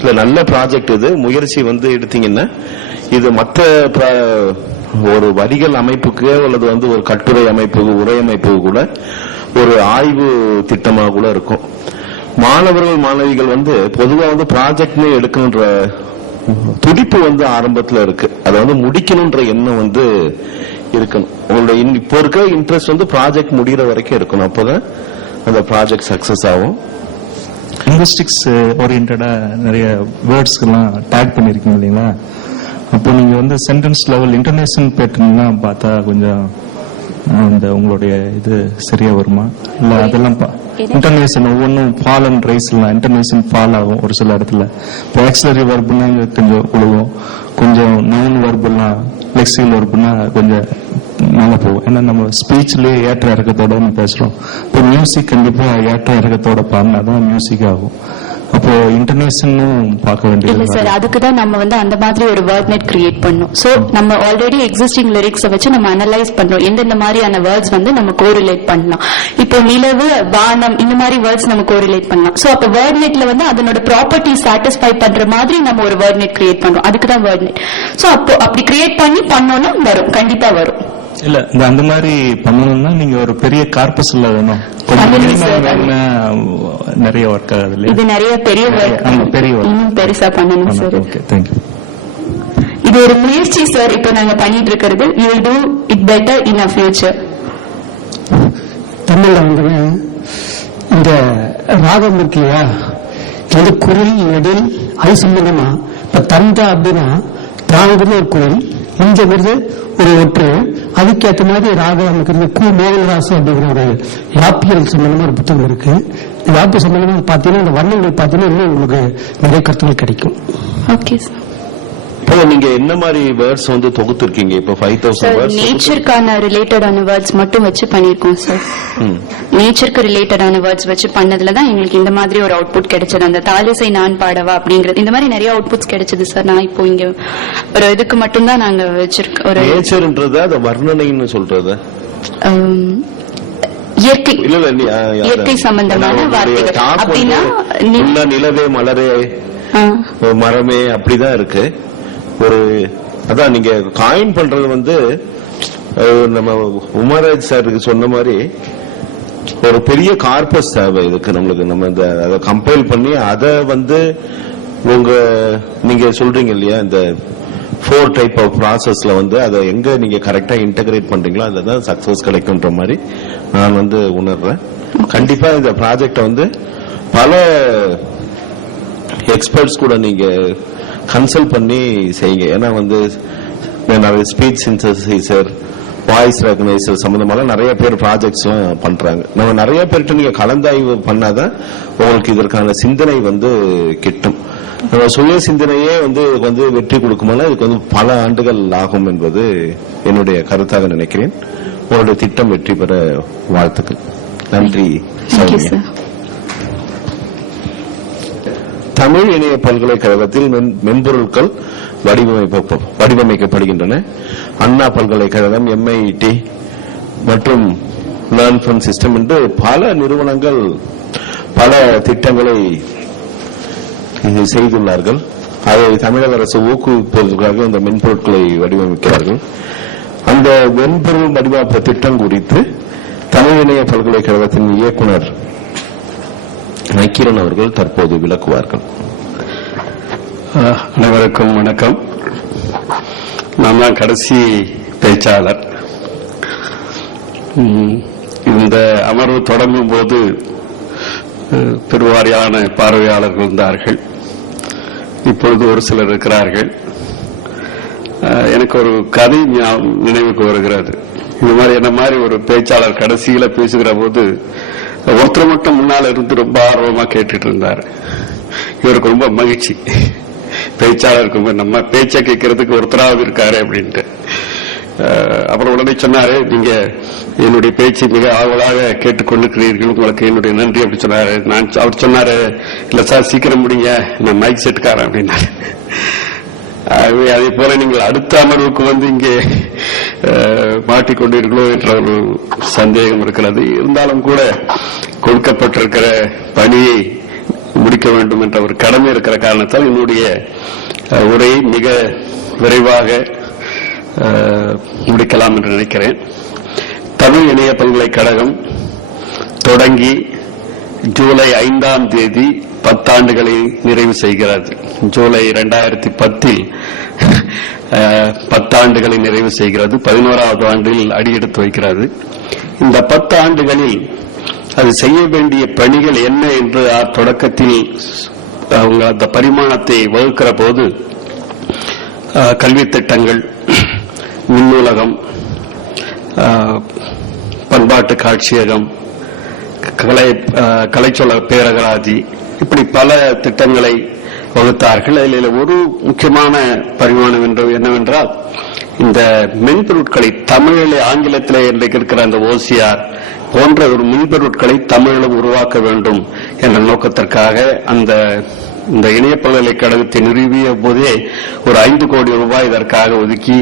இல்ல நல்ல ப்ராஜெக்ட் இது. முயற்சி வந்து எடுத்தீங்கன்னா இது மற்ற ஒரு வரிகள் அமைப்புக்கு அல்லது வந்து ஒரு கட்டுரை அமைப்புக்கு உரை அமைப்புக்கு கூட ஒரு ஆய்வு திட்டமாக கூட இருக்கும். மாணவர்கள் மாணவிகள் வந்து பொதுவா வந்து ப்ராஜெக்ட்னு எடுக்கணுன்ற துடிப்பு வந்து ஆரம்பத்துல இருக்கு. அதை வந்து முடிக்கணும்ன்ற எண்ணம் வந்து இருக்கணும். உங்களுடைய இப்போ இருக்க இன்ட்ரெஸ்ட் வந்து ப்ராஜெக்ட் முடிகிற வரைக்கும் இருக்கணும். அப்போதான் அந்த ப்ராஜெக்ட் சக்சஸ் ஆகும். லிங்குஸ்டிக்ஸ் ஓரியன்டா நிறைய வேர்ட்ஸ் எல்லாம் டேக் பண்ணிருக்கீங்க இல்லைங்களா? அப்போ நீங்க வந்து சென்டென்ஸ் லெவல் இன்டர்நேஷனல் பேட்டர்ன்லாம் பார்த்தா கொஞ்சம் அந்த உங்களுடைய இது சரியா வருமா? இல்ல அதெல்லாம் இன்டர்நேஷன் ஒவ்வொன்றும் ஃபால் அண்ட் ரைஸ் எல்லாம் இன்டர்நேஷன் ஃபால் ஆகும் ஒரு சில இடத்துல. இப்போ ஆக்சிலரி வர்புனா கொஞ்சம் உழுவும், கொஞ்சம் நவுன் வர்பெல்லாம் ஃபிளெக்சிபிள் வர்புனா கொஞ்சம் மேல போகும். ஏன்னா நம்ம ஸ்பீச்லயே ஏற்ற இறக்கத்தோட நம்ம பேசுறோம். இப்போ மியூசிக் கண்டிப்பா ஏற்ற இறக்கத்தோட பாடினாதான் மியூசிக் ஆகும். அப்போ இன்டர்நேஷனும் பார்க்க வேண்டியது இல்ல சார். அதுக்குதான் நம்ம வந்து அந்த மாதிரி ஒரு வேர்ட் நெட் கிரியேட் பண்ணோம். சோ நம்ம ஆல்ரெடி எக்ஸிஸ்டிங் லிரிக்ஸை வச்சு நம்ம அனலைஸ் பண்றோம். எந்தெந்த மாதிரியான வேர்ட்ஸ் வந்து நம்ம கோரிலேட் பண்ணலாம். இப்போ நிலவு, வானம் இந்த மாதிரி வேர்ட்ஸ் நம்ம கோரிலேட் பண்ணலாம். சோ அப்ப வேர்ட் நெட்ல வந்து அதனோட ப்ராப்பர்ட்டி சாட்டிஸ்ஃபை பண்ற மாதிரி நம்ம ஒரு வேர்ட் நெட் கிரியேட் பண்றோம். அதுக்குதான் வேர்ட் நெட். சோ அப்போ அப்படி கிரியேட் பண்ணோம்னா வரும், கண்டிப்பா வரும். இல்ல அந்த மாதிரி பண்ணணும்னா நீங்க ஒரு பெரிய கார்பஸ் இல்ல வேணும். நிறைய ஒர்க் ஆகுது. இது நிறைய பெரிய இன்னும் பெருசா பண்ணணும் சார். இது ஒரு முயற்சி சார். இப்போ நாங்க பண்ணிட்டு இருக்கிறது you will do it better in a future. தமிழ்ல வந்து இந்த ராகம் இருக்கு இல்லையா, இது குரல் நெடில் அது சம்பந்தமா. இப்ப தந்தா அப்படின்னா தாங்கிறது ஒரு குரல், இங்கிறது ஒரு ஒற்று, அதுக்கேற்ற மாதிரி ராகம் அமைக்கிறது. கு மோகனதாசு அப்படிங்கிற ஒரு யாப்பியல் சம்பந்தமா ஒரு புத்தகம் இருக்கு. யாப்பு சம்பந்தமா பாத்தீங்கன்னா அந்த வர்ணங்கள் பாத்தீங்கன்னா இன்னும் உங்களுக்கு நிறைய கருத்துக்கள் கிடைக்கும். Okay sir. இப்போ நீங்க என்ன மாதிரி வேர்ட்ஸ் வந்து தொகுத்துருக்கீங்க? இப்போ 5000 வேர்ட்ஸ் நேச்சருக்கான ரிலேட்டடான வேர்ட்ஸ் மட்டும் வச்சு பண்ணிருக்கோம் சார். நேச்சருக்கு ரிலேட்டடான வேர்ட்ஸ் வச்சு பண்ணதுலதான் எங்களுக்கு இந்த மாதிரி ஒரு அவுட்புட் கிடைச்சது. அந்த தாலிசை நான் பாடவா அப்படிங்கிறது இந்த மாதிரி நிறைய அவுட்புட்ஸ் கிடைச்சது சார். நான் இப்போ இங்க ஒரு இதுக்கு மட்டும்தான் நாங்க வச்சிருக்கோம். ஒரு நேச்சர்ன்றது அது வர்ணனைன்னு சொல்றது இயற்கை இயற்கை சம்பந்தமான வார்த்தைகள் அப்படின்னா நிலவே மலரே மரமே அப்படிதான் இருக்கு. ஒரு அதான் நீங்க காயின் பண்றது வந்து நம்ம உமராஜ் சாருக்கு சொன்ன மாதிரி ஒரு பெரிய கார்பஸ் தேவை இதுக்கு. நம்மளுக்கு நம்ம இந்த அதை கம்பைல் பண்ணி அதை வந்து நீங்க சொல்றீங்க இல்லையா, இந்த 4 டைப் ஆஃப் ப்ராசஸ்ல வந்து அதை எங்க நீங்க கரெக்டா இன்டகிரேட் பண்றீங்களோ அதுதான் சக்சஸ் கிடைக்கும்ன்ற மாதிரி நான் வந்து உணர்றேன். கண்டிப்பா இந்த ப்ராஜெக்ட வந்து பல எக்ஸ்பர்ட்ஸ் கூட நீங்க கன்சல்ட் பண்ணி செய்யுங்க. ஏன்னா வந்து நிறைய ஸ்பீச் சிந்தசைசர், வாய்ஸ் ரெகனைசர் சம்பந்தமாக நிறைய பேர் ப்ராஜெக்ட்ஸ் எல்லாம் பண்றாங்க. நம்ம நிறைய பேர்கிட்ட நீங்க கலந்தாய்வு பண்ணாதான் உங்களுக்கு இதற்கான சிந்தனை வந்து கிட்டும். நம்ம சுய சிந்தனையே வந்து வெற்றி கொடுக்கும்போது இதுக்கு வந்து பல ஆண்டுகள் ஆகும் என்பது என்னுடைய கருத்தாக நினைக்கிறேன். உங்களுடைய திட்டம் வெற்றி பெற வாழ்த்துக்கள். நன்றி. தமிழ் இணைய பல்கலைக்கழகத்தில் மென்பொருட்கள் வடிவமைக்கப்படுகின்றன. அண்ணா பல்கலைக்கழகம், MIT மற்றும் லேர்ன் ஃப்ரம் சிஸ்டம் என்று பல நிறுவனங்கள் பல திட்டங்களை செய்துள்ளார்கள். அதை தமிழக அரசு ஊக்குவிப்பதற்காக இந்த மென்பொருட்களை வடிவமைக்கிறார்கள். அந்த மென்பொருள் வடிவமைப்பு திட்டம் குறித்து தமிழ் இணைய பல்கலைக்கழகத்தின் இயக்குனர் நக்கீரன் அவர்கள் தற்போது விளக்குவார்கள். அனைவருக்கும் வணக்கம். நான் தான் கடைசி பேச்சாளர். இந்த அமர்வு தொடங்கும் போது பெருவாரியான பார்வையாளர்கள் இருந்தார்கள். இப்பொழுது ஒரு சிலர் இருக்கிறார்கள். எனக்கு ஒரு கதை நினைவுக்கு வருகிறது. இந்த மாதிரி என்ன மாதிரி ஒரு பேச்சாளர் கடைசியில பேசுகிற போது ஒருத்தர் மட்டும் முன்னால இருந்து ரொம்ப ஆர்வமா கேட்டுட்டு இருந்தாரு. இவருக்கு ரொம்ப மகிழ்ச்சி, பேச்சாளருக்கு நம்ம பேச்சை கேட்கறதுக்கு ஒருத்தராவது இருக்காரு அப்படின்ட்டு. அப்புறம் உடனே சொன்னாரு, நீங்க என்னுடைய பேச்சை மிக ஆவலாக கேட்டுக்கொண்டிருக்கிறீர்கள், உங்களுக்கு என்னுடைய நன்றி அப்படி சொன்னாரு. அவர் சொன்னாரு, இல்ல சார் சீக்கிரம் முடிங்க, நான் மைக் செட்டுக்காரன் அப்படின்னாரு. அதே போல நீங்கள் அடுத்த அமர்வுக்கு வந்து இங்கே மாட்டிக்கொண்டீர்களோ என்ற ஒரு சந்தேகம் இருக்கிறது. இருந்தாலும் கூட கொடுக்கப்பட்டிருக்கிற பணியை முடிக்க வேண்டும் என்ற ஒரு கடமை இருக்கிற காரணத்தால் என்னுடைய உரையை மிக விரைவாக முடிக்கலாம் என்று நினைக்கிறேன். தமிழ் இணைய பல்கலைக்கழகம் தொடங்கி ஜூலை 5ஆம் தேதி 10 ஆண்டுகளை நிறைவு செய்கிறது. ஜூலை 2010 10 ஆண்டுகளை நிறைவு செய்கிறது. 11வது ஆண்டில் அடியெடுத்து வைக்கிறது. இந்த 10 ஆண்டுகளில் அது செய்ய வேண்டிய பணிகள் என்ன என்று தொடக்கத்தில் அவங்க அந்த பரிமாணத்தை வகுக்கிற போது கல்வி திட்டங்கள், மின்னூலகம், பண்பாட்டு காட்சியகம், கலைச்சொல பேரகராதி, இப்படி பல திட்டங்களை வகுத்தார்கள். அதில் ஒரு முக்கியமான பரிமாணம் என்னவென்றால் இந்த மென்பொருட்களை தமிழில் ஆங்கிலத்தில் இன்றைக்கு இருக்கிற அந்த ஓசிஆர் போன்ற ஒரு மென்பொருட்களை தமிழிலும் உருவாக்க வேண்டும் என்ற நோக்கத்திற்காக இந்த இணைய பல்கலைக்கழகத்தை நிறுவிய போதே ஒரு 5 கோடி ரூபாய் இதற்காக ஒதுக்கி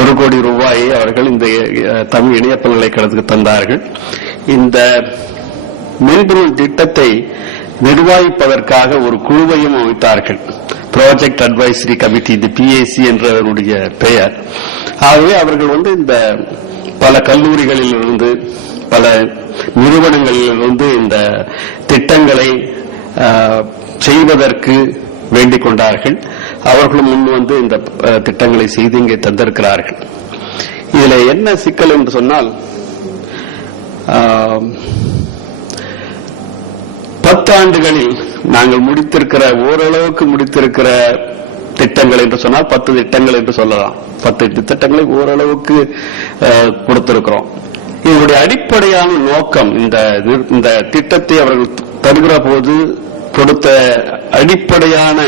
1 கோடி ரூபாயை அவர்கள் இந்த தமிழ் இணைய பல்கலைக்கழகத்துக்கு தந்தார்கள். இந்த மென்பொருள் திட்டத்தை நிர்வகிப்பதற்காக ஒரு குழுவையும் அமைத்தார்கள். ப்ராஜெக்ட் அட்வைசரி கமிட்டி, இந்த PAC என்ற அவருடைய பெயர். ஆகவே அவர்கள் இந்த பல கல்லூரிகளிலிருந்து பல நிறுவனங்களிலிருந்து இந்த திட்டங்களை செய்வதற்கு வேண்டிக் கொண்டார்கள். அவர்களும் முன் இந்த திட்டங்களை செய்து இங்கே தந்திருக்கிறார்கள். இதுல என்ன சிக்கல் என்று சொன்னால் 10 ஆண்டுகளில் நாங்கள் ஓரளவுக்கு முடித்திருக்கிற திட்டங்கள் என்று சொன்னால் 10 திட்டங்கள் என்று சொல்லலாம். 10 திட்டங்களை ஓரளவுக்கு கொடுத்திருக்கிறோம். இதனுடைய அடிப்படையான நோக்கம், இந்த திட்டத்தை அவர்கள் தருகிற போது கொடுத்த அடிப்படையான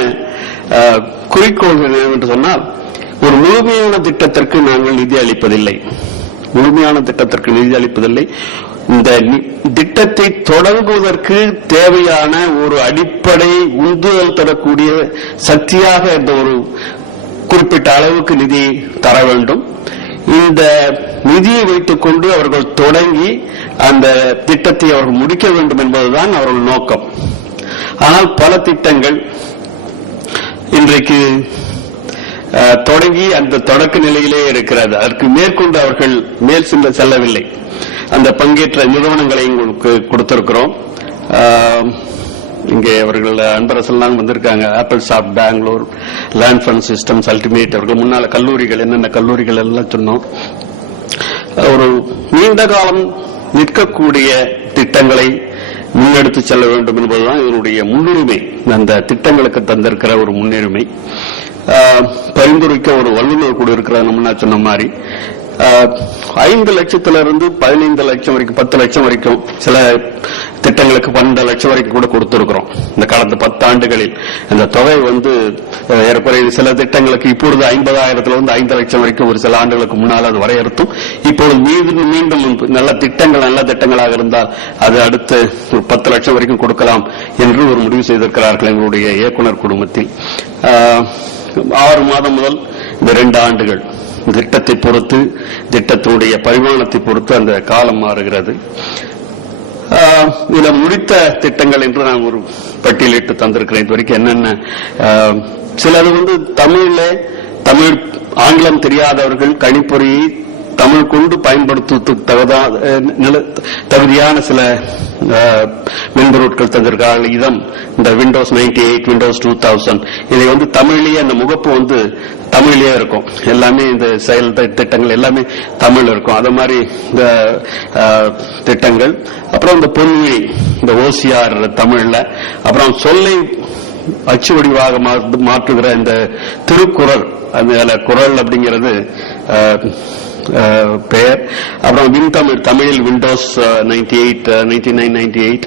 குறிக்கோள்கள் என்று சொன்னால், ஒரு முழுமையான திட்டத்திற்கு நாங்கள் நிதி அளிப்பதில்லை. இந்த திட்டத்தை தொடங்குவதற்கு தேவையான ஒரு அடிப்படை உந்துதல் தரக்கூடிய சக்தியாக இந்த ஒரு குறிப்பிட்ட அளவுக்கு நிதி தர வேண்டும். இந்த நிதியை வைத்துக் கொண்டு அவர்கள் தொடங்கி அந்த திட்டத்தை அவர்கள் முடிக்க வேண்டும் என்பதுதான் அவர்கள் நோக்கம். ஆனால் பல திட்டங்கள் இன்றைக்கு தொடங்கி அந்த தொடக்க நிலையிலே இருக்கிறது. அதற்கு மேற்கொண்டு அவர்கள் மேல் செல்லவில்லை. அந்த பங்கேற்ற நிறுவனங்களை உங்களுக்கு கொடுத்திருக்கிறோம். இங்கே அவர்கள் அன்பரசெல்லாம் வந்திருக்காங்க. Apple soft Bangalore, land fund systems, ultimate, அவர்கள் முன்னால கல்லூரிகள், என்னென்ன கல்லூரிகள் எல்லாம் சொன்னோம். ஒரு நீண்ட காலம் நிற்கக்கூடிய திட்டங்களை முன்னெடுத்து செல்ல வேண்டும் என்பதுதான் இதனுடைய முன்னுரிமை. அந்த திட்டங்களுக்கு தந்திருக்கிற ஒரு முன்னுரிமை. பரிந்துரைக்க ஒரு வல்லுநர் கூட இருக்கிறார். நம்ம சொன்ன மாதிரி 5 லட்சத்திலிருந்து 15 லட்சம் வரைக்கும், 10 லட்சம் வரைக்கும், சில திட்டங்களுக்கு 12 லட்சம் வரைக்கும் கூட கொடுத்திருக்கிறோம். இந்த கடந்த 10 ஆண்டுகளில் இந்த தொகை ஏறக்குறைய சில திட்டங்களுக்கு இப்பொழுது 50,000 5 லட்சம் வரைக்கும் ஒரு சில ஆண்டுகளுக்கு முன்னால் அது வரையறுத்தும், இப்பொழுது மீண்டும் நல்ல திட்டங்களாக இருந்தால் அது அடுத்து ஒரு 10 லட்சம் வரைக்கும் கொடுக்கலாம் என்று ஒரு முடிவு செய்திருக்கிறார்கள் எங்களுடைய இயக்குநர் குடும்பத்தில். 6 மாதம் முதல் இந்த 2 ஆண்டுகள் திட்டத்தை பொறுத்து, திட்டத்தினுடைய பரிமாணத்தை பொறுத்து அந்த காலம் மாறுகிறது. இதில் முடித்த திட்டங்கள் என்று நான் ஒரு பட்டியலிட்டு தந்திருக்கிறேன். இது வரைக்கும் என்னென்ன, சிலர் தமிழ் ஆங்கிலம் தெரியாதவர்கள் கணிப்பொறியை தமிழ் கொண்டு பயன்படுத்துவதற்கு தகுதியான சில மென்பொருட்கள் தந்திருக்கார்கள். இந்த விண்டோஸ் 98, விண்டோஸ் 2000, இதை தமிழ்லேயே அந்த முகப்பு தமிழ்லயே இருக்கும். எல்லாமே இந்த செயல் திட்டங்கள் எல்லாமே தமிழ் இருக்கும். அது மாதிரி இந்த திட்டங்கள். அப்புறம் இந்த பொன்மொழி, இந்த OCR தமிழ்ல, அப்புறம் சொல்லை அச்சு வடிவாக மாற்றுகிற இந்த திருக்குறள், அந்த குறள் அப்படிங்கிறது பெயர். அப்புறம் விண்தமிழ், தமிழில் விண்டோஸ் 99,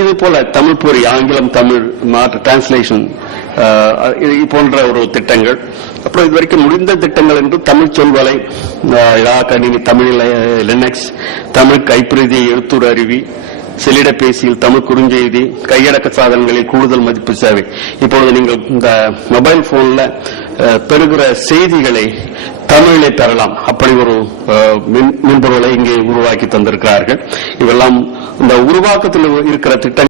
இது போல தமிழ் பொறி, ஆங்கிலம் தமிழ் டிரான்ஸ்லேஷன் போன்ற ஒரு திட்டங்கள். அப்புறம் இதுவரைக்கும் முடிந்த திட்டங்கள் என்று தமிழ் சொல்வலை, கணினி, தமிழ் லினக்ஸ், தமிழ் கைப்பிரதி எழுத்துரு அருவி, செல்லிடப்பேசியில் தமிழ் குறுஞ்செய்தி, கையடக்க சாதனங்களில் கூடுதல் மதிப்பு சேவை. இப்பொழுது நீங்கள் இந்த மொபைல் போன்ல பெறுகிற செய்திகளை தமிழிலே பெறலாம். அப்படி ஒரு மென்பொருளை இங்கே உருவாக்கி தந்திருக்கிறார்கள். இவெல்லாம் இந்த உருவாக்கத்தில் இருக்கிற திட்டங்கள்